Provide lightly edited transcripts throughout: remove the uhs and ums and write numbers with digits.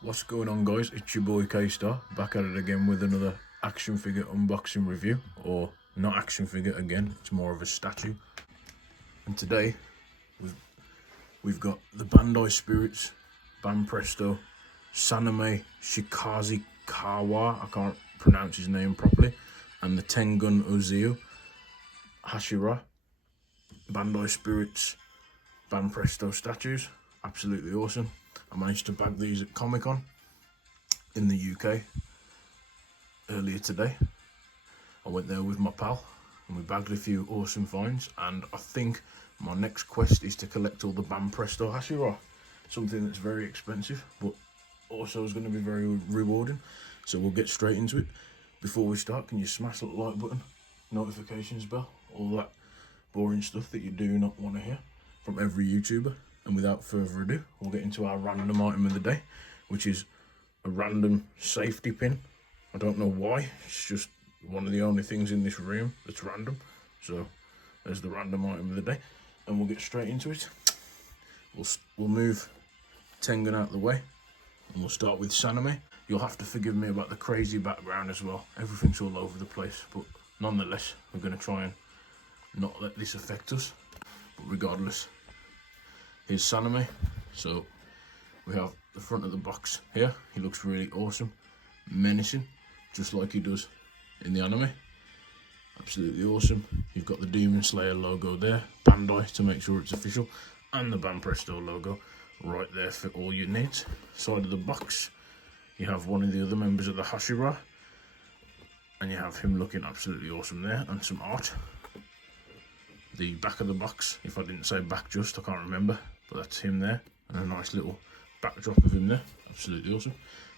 What's going on, guys? It's your boy K-Star, back at it again with another action figure unboxing review, or not action figure again, it's more of a statue. And today we've got the Bandai Spirits Banpresto Sanemi Shikazi Kawa, I can't pronounce his name properly, and the Tengan Hashira Bandai Spirits Banpresto statues. Absolutely awesome. I managed to bag these at Comic-Con in the UK earlier today. I went there with my pal and we bagged a few awesome finds, and I think my next quest is to collect all the Banpresto Hashira, something that's very expensive but also is going to be very rewarding. So we'll get straight into it. Before we start, can you smash that like button, notifications bell, all that boring stuff that you do not want to hear from every YouTuber. And without further ado, we'll get into our random item of the day, which is a random safety pin. I don't know why, it's just one of the only things in this room that's random. So there's the random item of the day, and we'll get straight into it. We'll move Tengen out of the way, and we'll start with Sanemi. You'll have to forgive me about the crazy background as well. Everything's all over the place, but nonetheless, we're going to try and not let this affect us. But regardless, here's Sanemi. So we have the front of the box here. He looks really awesome, menacing, just like he does in the anime. Absolutely awesome. You've got the Demon Slayer logo there, Bandai to make sure it's official, and the Banpresto logo right there for all your needs. Side of the box, you have one of the other members of the Hashira, and you have him looking absolutely awesome there, and some art. The back of the box, if I didn't say back just, I can't remember, but that's him there, and a nice little backdrop of him there. Absolutely awesome.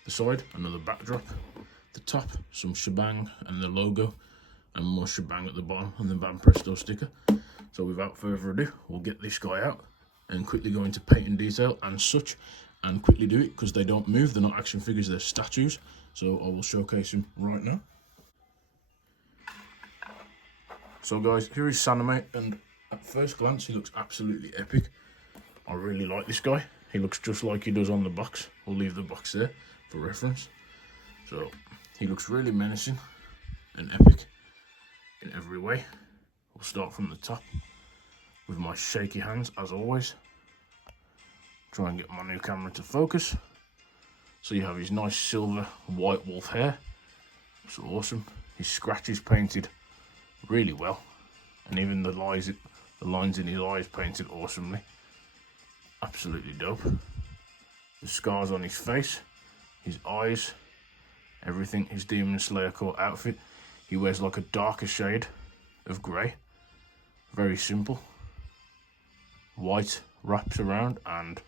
The side, another backdrop. The top, some shebang and the logo, and more shebang at the bottom, and the Banpresto sticker. So without further ado, we'll get this guy out and quickly go into paint and detail and such, and quickly do it because they don't move. They're not action figures, they're statues. So I will showcase him right now. So guys, here is Sanemi, and at first glance he looks absolutely epic. I really like this guy. He looks just like he does on the box. We'll leave the box there for reference. So he looks really menacing and epic in every way. We'll start from the top with my shaky hands as always. Try and get my new camera to focus. So you have his nice silver white wolf hair. It's awesome. His scratches painted really well, and even the lines in his eyes painted awesomely. Absolutely dope. The scars on his face, his eyes, everything. His Demon Slayer core outfit, he wears like a darker shade of grey. Very simple. White wraps around and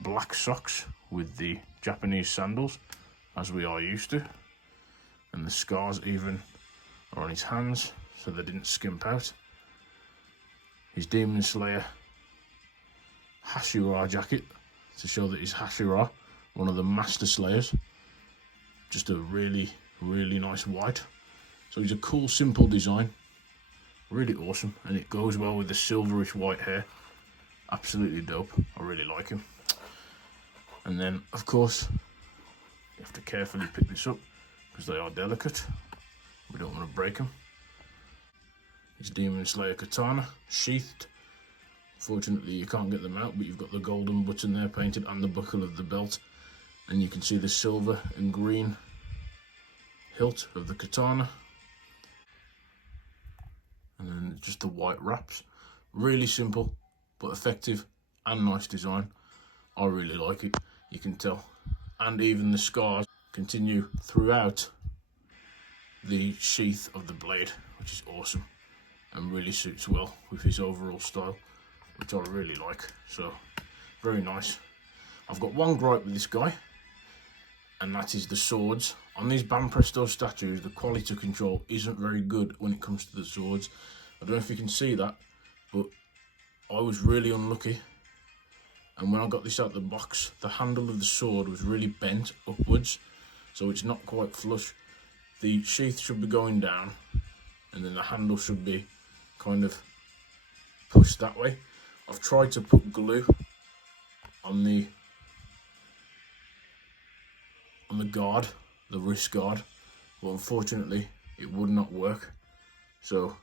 black socks with the Japanese sandals, as we are used to. And the scars even are on his hands, so they didn't skimp out. His Demon Slayer Hashira jacket to show that he's Hashira, one of the Master Slayers. Just a really, really nice white. So he's a cool, simple design. Really awesome, and it goes well with the silverish white hair. Absolutely dope. I really like him. And then, of course, you have to carefully pick this up because they are delicate. We don't want to break them. His Demon Slayer katana, sheathed. Fortunately, you can't get them out, but you've got the golden button there painted and the buckle of the belt. And you can see the silver and green hilt of the katana. And then just the white wraps. Really simple, but effective and nice design. I really like it, you can tell. And even the scars continue throughout the sheath of the blade, which is awesome and really suits well with his overall style, which I really like. So very nice. I've got one gripe with this guy, and that is the swords. On these Banpresto statues, the quality control isn't very good when it comes to the swords. I don't know if you can see that, but I was really unlucky, and when I got this out of the box, the handle of the sword was really bent upwards, so it's not quite flush. The sheath should be going down, and then the handle should be kind of pushed that way. I've tried to put glue on the on the guard, the wrist guard, but unfortunately it would not work. So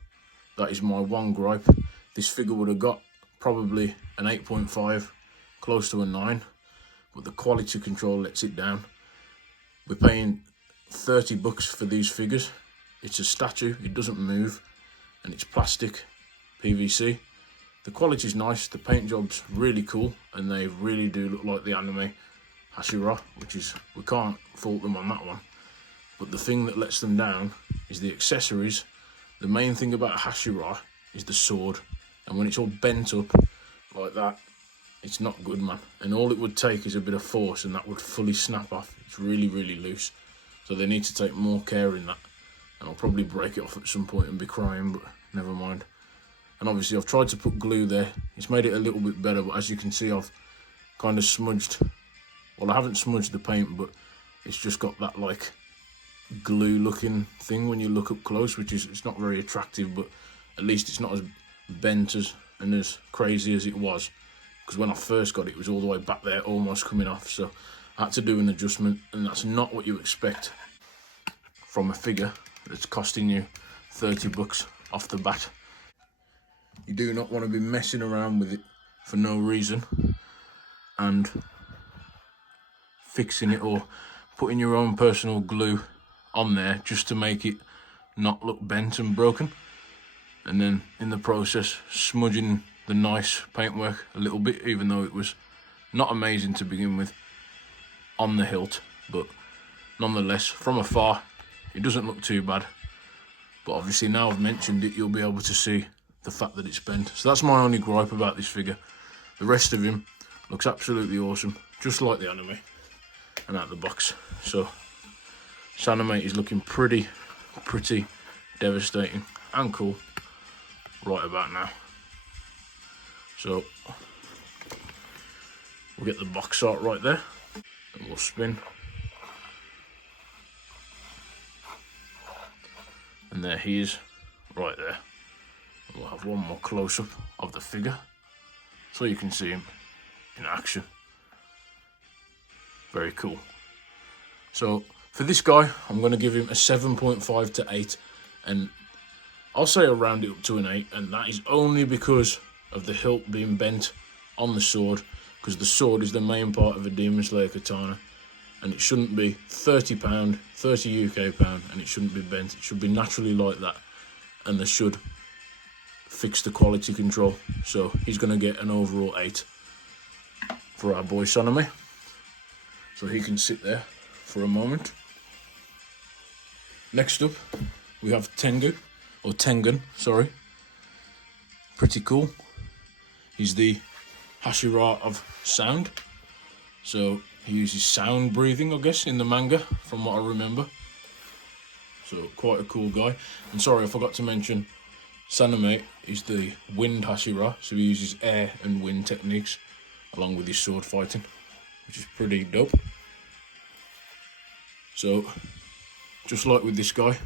that is my one gripe. This figure would have got probably an 8.5, close to a 9, but the quality control lets it down. We're paying 30 bucks for these figures. It's a statue, it doesn't move, and it's plastic, PVC. The quality's nice, the paint job's really cool, and they really do look like the anime Hashira, which is, we can't fault them on that one. But the thing that lets them down is the accessories. The main thing about Hashira is the sword, and when it's all bent up like that, it's not good, man. And all it would take is a bit of force and that would fully snap off. It's really, really loose. So they need to take more care in that. And I'll probably break it off at some point and be crying, but never mind. And obviously I've tried to put glue there. It's made it a little bit better, but as you can see, I've kind of smudged. Well, I haven't smudged the paint, but it's just got that like glue looking thing when you look up close, which is, it's not very attractive, but at least it's not as bent as and as crazy as it was. Because when I first got it, it was all the way back there, almost coming off. So I had to do an adjustment, and that's not what you expect from a figure that's costing you 30 bucks off the bat. You do not want to be messing around with it for no reason and fixing it or putting your own personal glue on there just to make it not look bent and broken, and then in the process smudging the nice paintwork a little bit, even though it was not amazing to begin with on the hilt. But nonetheless, from afar it doesn't look too bad, but obviously now I've mentioned it, you'll be able to see the fact that it's bent. So that's my only gripe about this figure. The rest of him looks absolutely awesome, just like the anime and out the box. So Sanemi is looking pretty devastating and cool right about now. So we'll get the box art right there and we'll spin. And there he is, right there. And we'll have one more close-up of the figure so you can see him in action. Very cool. So for this guy, I'm going to give him a 7.5 to 8, and I'll say I'll round it up to an 8, and that is only because of the hilt being bent on the sword, because the sword is the main part of a Demon Slayer katana, and it shouldn't be £30, 30 UK pound, and it shouldn't be bent. It should be naturally like that, and they should fix the quality control. So he's going to get an overall 8 for our boy Sanemi. So he can sit there for a moment. Next up, we have Tengen, sorry. Pretty cool. He's the Hashira of sound. So he uses sound breathing, I guess, in the manga, from what I remember. So quite a cool guy. And sorry, I forgot to mention, Sanemi is the wind Hashira, so he uses air and wind techniques along with his sword fighting, which is pretty dope. So, just like with this guy,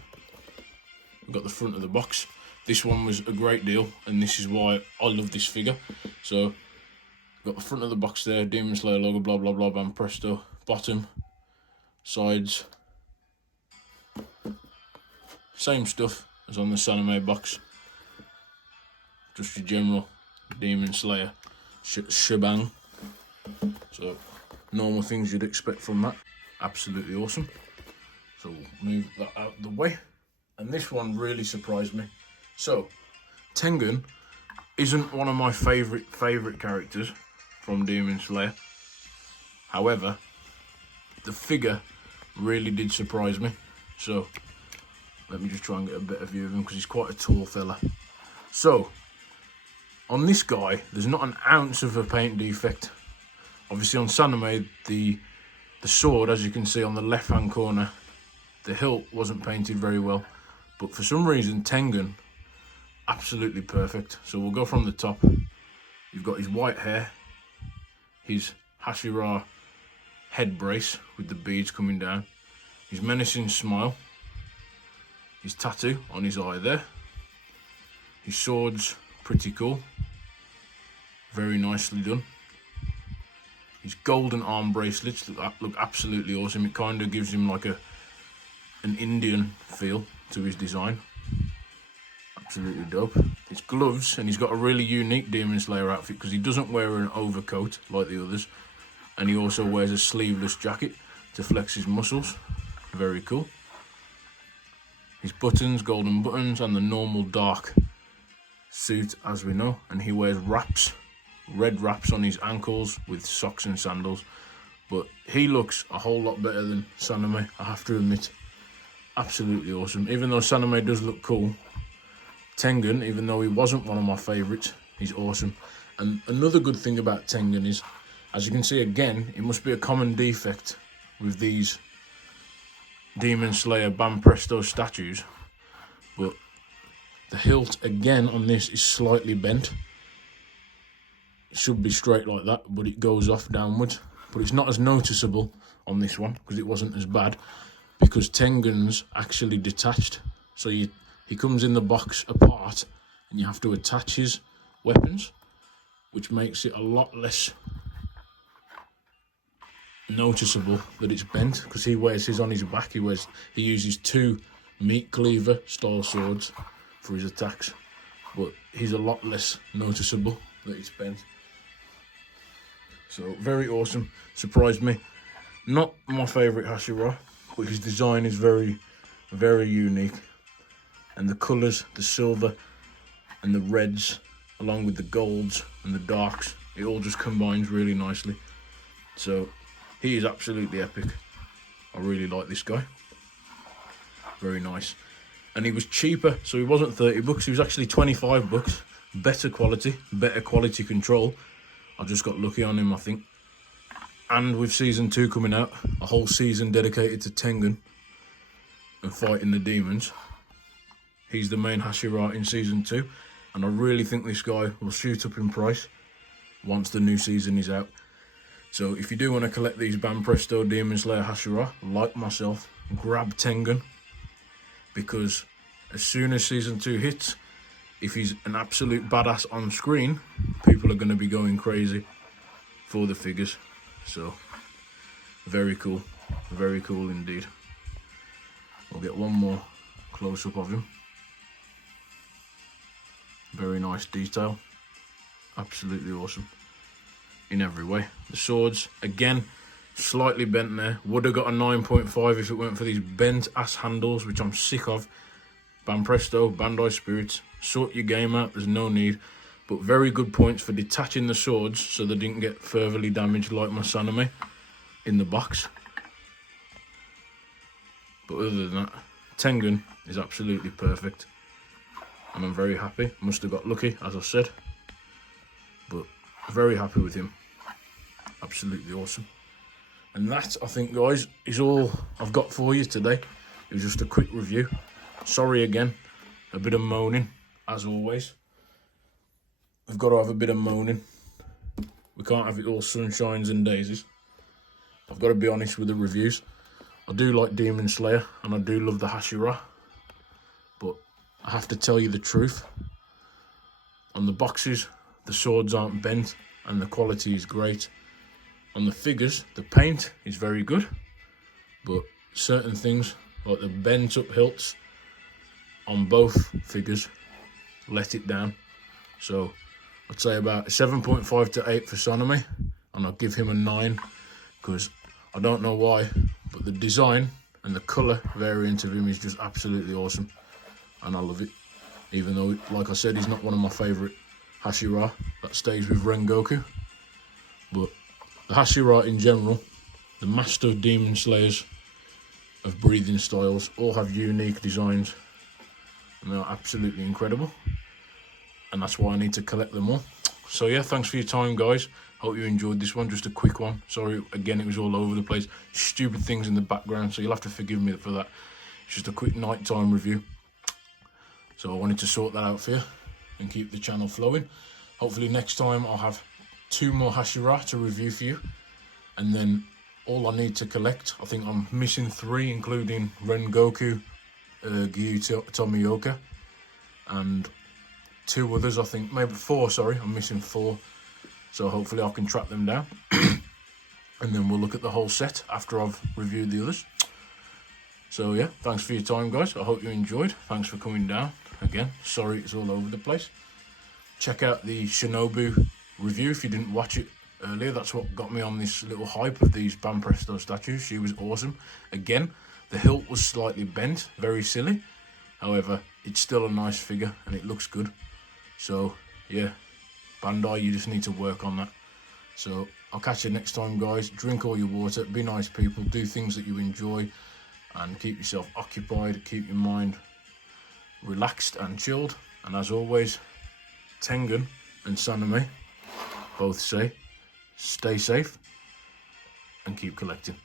we've got the front of the box. This one was a great deal, and this is why I love this figure. So, got the front of the box there, Demon Slayer logo, blah blah blah, Banpresto. Bottom, sides, same stuff as on the Sanemi box. Just your general Demon Slayer shebang. So, normal things you'd expect from that. Absolutely awesome. So we'll move that out of the way. And this one really surprised me. So, Tengen isn't one of my favourite characters from Demon Slayer. However, the figure really did surprise me. So, let me just try and get a better view of him because he's quite a tall fella. So, on this guy, there's not an ounce of a paint defect. Obviously on Sanemi, the sword, as you can see on the left hand corner, the hilt wasn't painted very well, but for some reason Tengen, absolutely perfect. So we'll go from the top. You've got his white hair, his Hashira head brace with the beads coming down, his menacing smile, his tattoo on his eye there, his sword's pretty cool, very nicely done. His golden arm bracelets look absolutely awesome. It kind of gives him like an Indian feel to his design. Absolutely dope. His gloves, and he's got a really unique Demon Slayer outfit because he doesn't wear an overcoat like the others, and he also wears a sleeveless jacket to flex his muscles. Very cool. His buttons, golden buttons, and the normal dark suit as we know, and he wears wraps, red wraps on his ankles with socks and sandals. But he looks a whole lot better than Sanemi, I have to admit. Absolutely awesome. Even though Sanemi does look cool, Tengen, even though he wasn't one of my favourites, he's awesome. And another good thing about Tengen is, as you can see again, it must be a common defect with these Demon Slayer Banpresto statues, but the hilt again on this is slightly bent. It should be straight like that, but it goes off downwards. But it's not as noticeable on this one because it wasn't as bad, because Tengen's actually detached. So he comes in the box apart and you have to attach his weapons, which makes it a lot less noticeable that it's bent, because he wears his on his back. He uses 2 meat cleaver style swords for his attacks, but he's a lot less noticeable that it's bent. So very awesome. Surprised me. Not my favourite Hashira, but his design is very, very unique. And the colours, the silver and the reds, along with the golds and the darks, it all just combines really nicely. So he is absolutely epic. I really like this guy. Very nice. And he was cheaper, so he wasn't 30 bucks, he was actually 25 bucks. Better quality control. I just got lucky on him, I think. And with season 2 coming out, a whole season dedicated to Tengen and fighting the demons, he's the main Hashira in season 2, and I really think this guy will shoot up in price once the new season is out. So if you do want to collect these Banpresto Demon Slayer Hashira, like myself, grab Tengen, because as soon as season 2 hits, if he's an absolute badass on screen, people are going to be going crazy for the figures. So very cool indeed. We'll get one more close up of him. Very nice detail, absolutely awesome in every way. The swords, again, slightly bent there. Would have got a 9.5 if it weren't for these bent ass handles, which I'm sick of. Banpresto, Bandai Spirits, sort your game out, there's no need. But very good points for detaching the swords so they didn't get furtherly damaged like my Sanemi in the box. But other than that, Tengen is absolutely perfect. And I'm very happy. Must have got lucky, as I said. But very happy with him. Absolutely awesome. And that, I think, guys, is all I've got for you today. It was just a quick review. Sorry again, a bit of moaning, as always. We've got to have a bit of moaning. We can't have it all sunshines and daisies. I've got to be honest with the reviews. I do like Demon Slayer, and I do love the Hashira. But I have to tell you the truth. On the boxes, the swords aren't bent, and the quality is great. On the figures, the paint is very good, but certain things, like the bent up hilts on both figures, let it down. So I'd say about 7.5 to 8 for Sanemi, and I'll give him a 9, because I don't know why, but the design and the colour variant of him is just absolutely awesome, and I love it. Even though, like I said, he's not one of my favourite Hashira, that stays with Rengoku. But the Hashira in general, the master demon slayers of breathing styles, all have unique designs, and they're absolutely incredible, and that's why I need to collect them all. So yeah, thanks for your time, guys. Hope you enjoyed this one, just a quick one. Sorry again, it was all over the place, stupid things in the background, so you'll have to forgive me for that. It's just a quick nighttime review, so I wanted to sort that out for you and keep the channel flowing. Hopefully next time I'll have 2 more Hashira to review for you, and then all I need to collect, I think I'm missing 3, including Rengoku, Gyuto Tomioka, and 2 others, I think, maybe 4, sorry, I'm missing 4, so hopefully I can track them down. and then we'll look at the whole set after I've reviewed the others. So yeah, thanks for your time, guys. I hope you enjoyed. Thanks for coming down. Again, sorry it's all over the place. Check out the Shinobu review if you didn't watch it earlier. That's what got me on this little hype of these Banpresto statues. She was awesome. Again, the hilt was slightly bent, very silly. However, it's still a nice figure and it looks good. So yeah, Bandai, you just need to work on that. So I'll catch you next time, guys. Drink all your water, be nice people, do things that you enjoy, and keep yourself occupied, keep your mind relaxed and chilled. And as always, Tengen and Sanemi both say, stay safe and keep collecting.